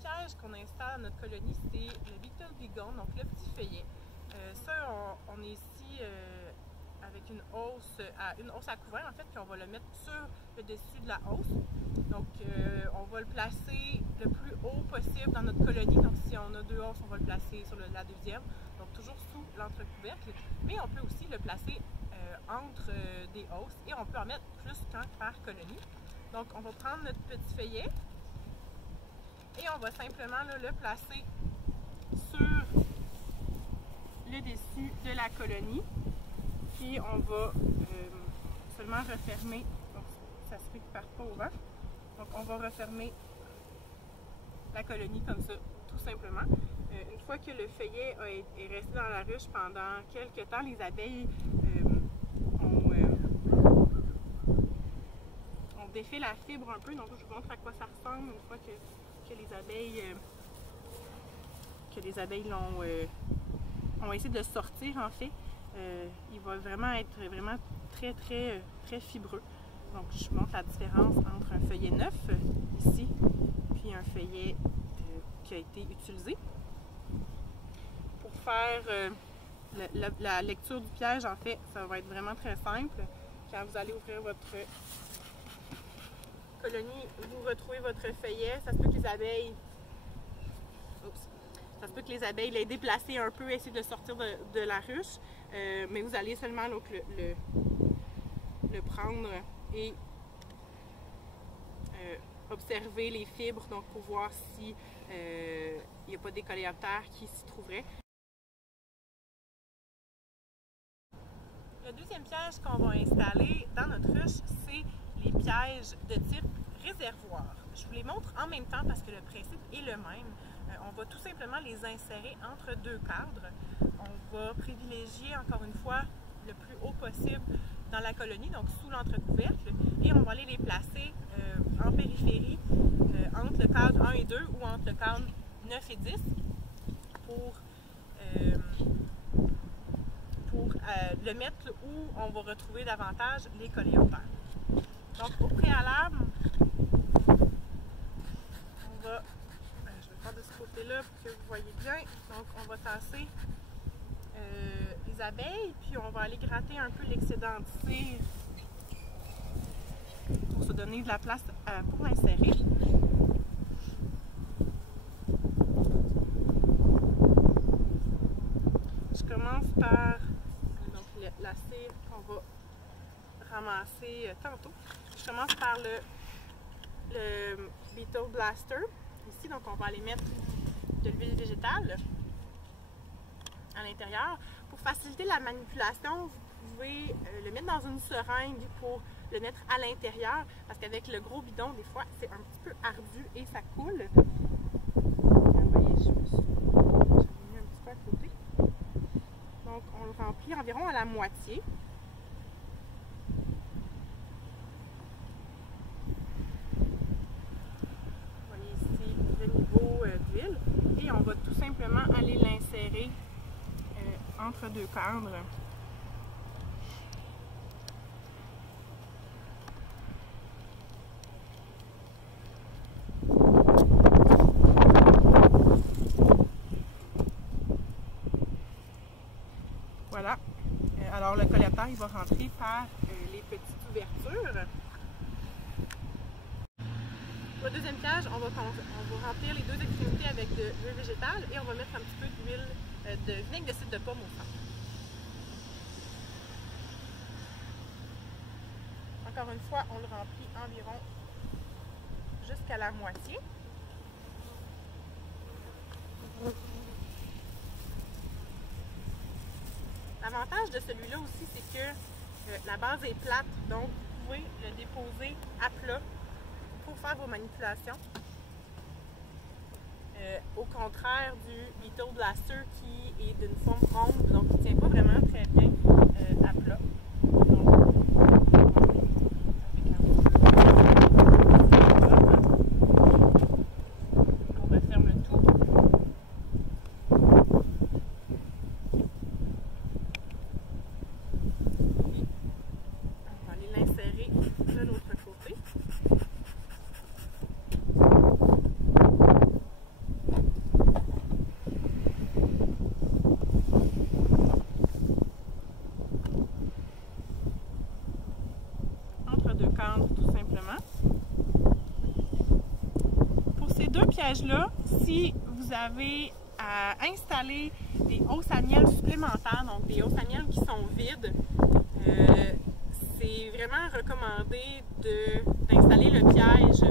piège qu'on installe dans notre colonie, c'est le Beetle Bigon, donc le petit feuillet. Ça, on est ici avec une hausse à couvert en fait, puis on va le mettre sur le dessus de la hausse. Donc on va le placer le plus haut possible dans notre colonie. Donc si on a 2 hausses, on va le placer sur la deuxième, donc toujours sous l'entrecouvercle. Mais on peut aussi le placer entre des hausses et on peut en mettre plus qu'un par colonie. Donc on va prendre notre petit feuillet et on va simplement là, le placer sur le dessus de la colonie. Puis on va seulement refermer, donc ça se récupère pas au vent. Donc on va refermer la colonie comme ça, tout simplement. Une fois que le feuillet est resté dans la ruche pendant quelques temps, les abeilles on défait la fibre un peu. Donc je vous montre à quoi ça ressemble une fois que les abeilles ont essayé de sortir en fait. Il va vraiment être très fibreux. Donc je vous montre la différence entre un feuillet neuf ici puis un feuillet qui a été utilisé. Pour faire la lecture du piège, en fait, ça va être vraiment très simple. Quand vous allez ouvrir votre colonie, vous retrouvez votre feuillet. Ça se peut que les abeilles l'aient déplacé un peu, essayer de sortir de la ruche, mais vous allez seulement donc, le prendre et observer les fibres donc, pour voir si il n'y a pas des coléoptères qui s'y trouveraient. Le deuxième piège qu'on va installer dans notre ruche, c'est les pièges de type réservoir. Je vous les montre en même temps parce que le principe est le même. On va tout simplement les insérer entre 2 cadres. On va privilégier encore une fois le plus haut possible dans la colonie, donc sous l'entrecouvercle, et on va aller les placer en périphérie entre le cadre 1 et 2 ou entre le cadre 9 et 10 pour le mettre où on va retrouver davantage les coléoptères. Donc au préalable, on va, je vais faire de ce côté-là pour que vous voyez bien, donc on va tasser les abeilles, puis on va aller gratter un peu l'excédent de cire pour se donner de la place pour l'insérer. Je commence par la cire qu'on va ramasser tantôt. Je commence par le Beetle Blaster ici, donc on va aller mettre de l'huile végétale à l'intérieur. Pour faciliter la manipulation, vous pouvez le mettre dans une seringue pour le mettre à l'intérieur, parce qu'avec le gros bidon, des fois, c'est un petit peu ardu et ça coule. Vous voyez, je me suis mis un petit peu à côté. Donc, on le remplit environ à la moitié. Vous voyez ici le niveau d'huile. Et on va tout simplement aller l'insérer entre 2 cadres. Voilà. Alors le coléoptère, il va rentrer par les petites ouvertures. Pour le deuxième piège, on va remplir les 2 extrémités avec de l'huile végétale et on va mettre un petit peu d'huile de vinaigre de cidre de pomme au centre. Encore une fois, on le remplit environ jusqu'à la moitié. L'avantage de celui-là aussi, c'est que la base est plate, donc vous pouvez le déposer à plat pour faire vos manipulations. Au contraire du Beetle Blaster qui est d'une forme ronde, donc il ne tient pas vraiment très bien à plat. On referme le tout. On va aller l'insérer de l'autre côté. cadre tout simplement. Pour ces deux pièges-là, si vous avez à installer des hausses à miel supplémentaires, donc des hausses à miel qui sont vides, c'est vraiment recommandé d'installer le piège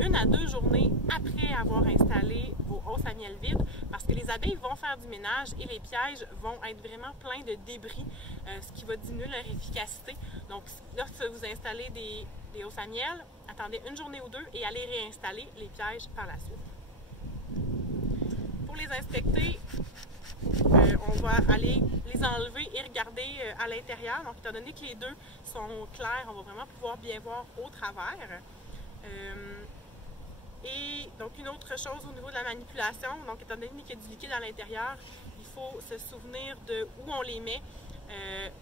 1 à 2 journées après avoir installé vos hausses à miel vides, parce que les abeilles vont faire du ménage et les pièges vont être vraiment pleins de débris, ce qui va diminuer leur efficacité. Donc, lorsque vous installez des hausses à miel, attendez 1 journée ou 2 et allez réinstaller les pièges par la suite. Pour les inspecter, on va aller les enlever et regarder à l'intérieur. Donc, étant donné que les deux sont clairs, on va vraiment pouvoir bien voir au travers. Et donc, une autre chose au niveau de la manipulation, donc étant donné qu'il y a du liquide à l'intérieur, il faut se souvenir de où on les met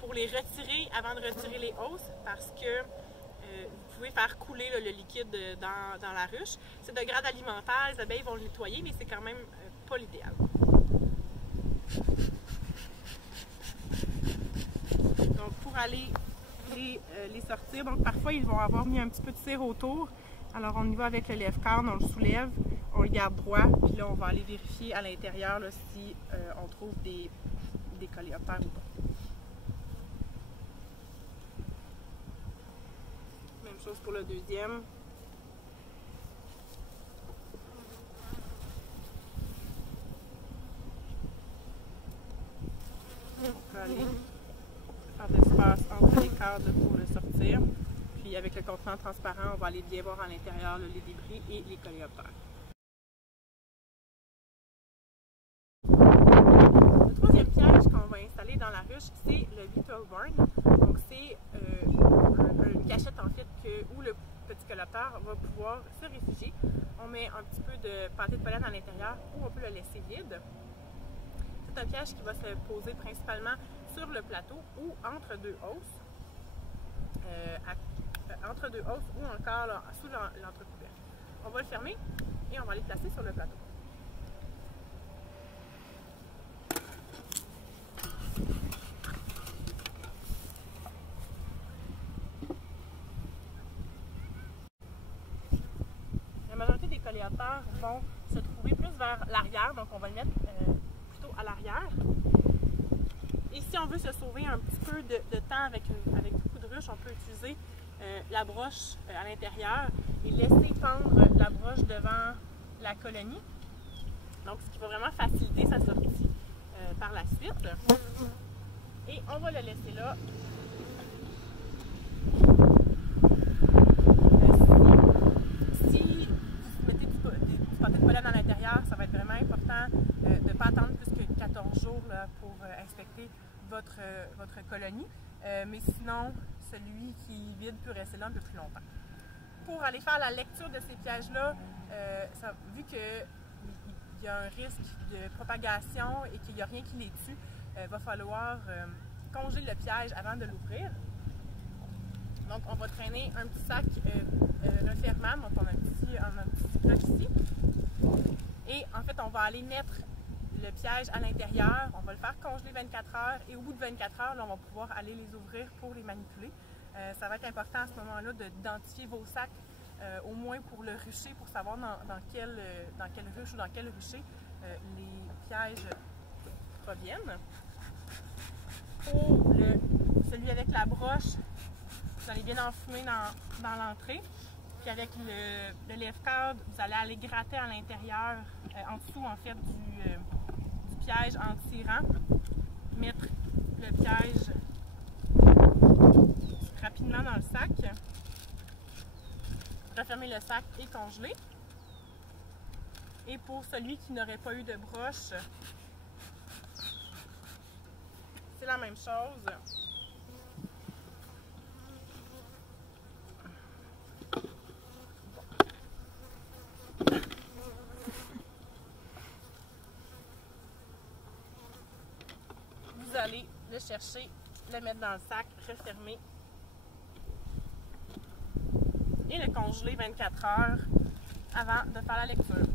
pour les retirer avant de retirer les hausses, parce que vous pouvez faire couler le liquide dans la ruche. C'est de grade alimentaire, les abeilles vont le nettoyer, mais c'est quand même pas l'idéal. Donc, pour aller les sortir, donc parfois ils vont avoir mis un petit peu de cire autour. Alors, on y va avec le lève-corne, on le soulève, on le garde droit, puis là, on va aller vérifier à l'intérieur si on trouve des coléoptères ou pas. Même chose pour le deuxième. On peut aller faire de l'espace entre les cadres pour le sortir. Puis avec le contenant transparent, on va aller bien voir à l'intérieur les débris et les coléoptères. Le troisième piège qu'on va installer dans la ruche, c'est le Beetleborn. Donc c'est une cachette en fait où le petit coléoptère va pouvoir se réfugier. On met un petit peu de pâté de pollen à l'intérieur ou on peut le laisser vide. C'est un piège qui va se poser principalement sur le plateau ou entre deux hausses. Entre deux hausses ou encore là, sous l'entrecouvercle. On va le fermer et on va les placer sur le plateau. La majorité des coléoptères vont se trouver plus vers l'arrière, donc on va le mettre plutôt à l'arrière. Et si on veut se sauver un petit peu de temps avec beaucoup de ruches, on peut utiliser la broche à l'intérieur et laisser pendre la broche devant la colonie. Donc, ce qui va vraiment faciliter sa sortie par la suite. Et on va le laisser là. Si vous mettez du pâté de pollen à l'intérieur, ça va être vraiment important de ne pas attendre plus que 14 jours là, pour inspecter votre colonie. Mais sinon, celui qui vide peut rester là un peu plus longtemps. Pour aller faire la lecture de ces pièges-là, vu qu'il y a un risque de propagation et qu'il n'y a rien qui les tue, il va falloir congeler le piège avant de l'ouvrir. Donc, on va traîner un petit sac refermable, donc on a un petit bloc ici. Et en fait, on va aller mettre le piège à l'intérieur, on va le faire congeler 24 heures et au bout de 24 heures, là, on va pouvoir aller les ouvrir pour les manipuler. Ça va être important à ce moment-là d'identifier vos sacs, au moins pour le rucher, pour savoir dans quelle ruche ou dans quel rucher les pièges proviennent. Pour celui avec la broche, vous allez bien enfumer dans l'entrée. Puis avec le lève-cadre, vous allez aller gratter à l'intérieur, en dessous en fait du piège en tirant, mettre le piège rapidement dans le sac, refermer le sac et congeler. Et pour celui qui n'aurait pas eu de broche, c'est la même chose. Vous allez le chercher, le mettre dans le sac, refermer et le congeler 24 heures avant de faire la lecture.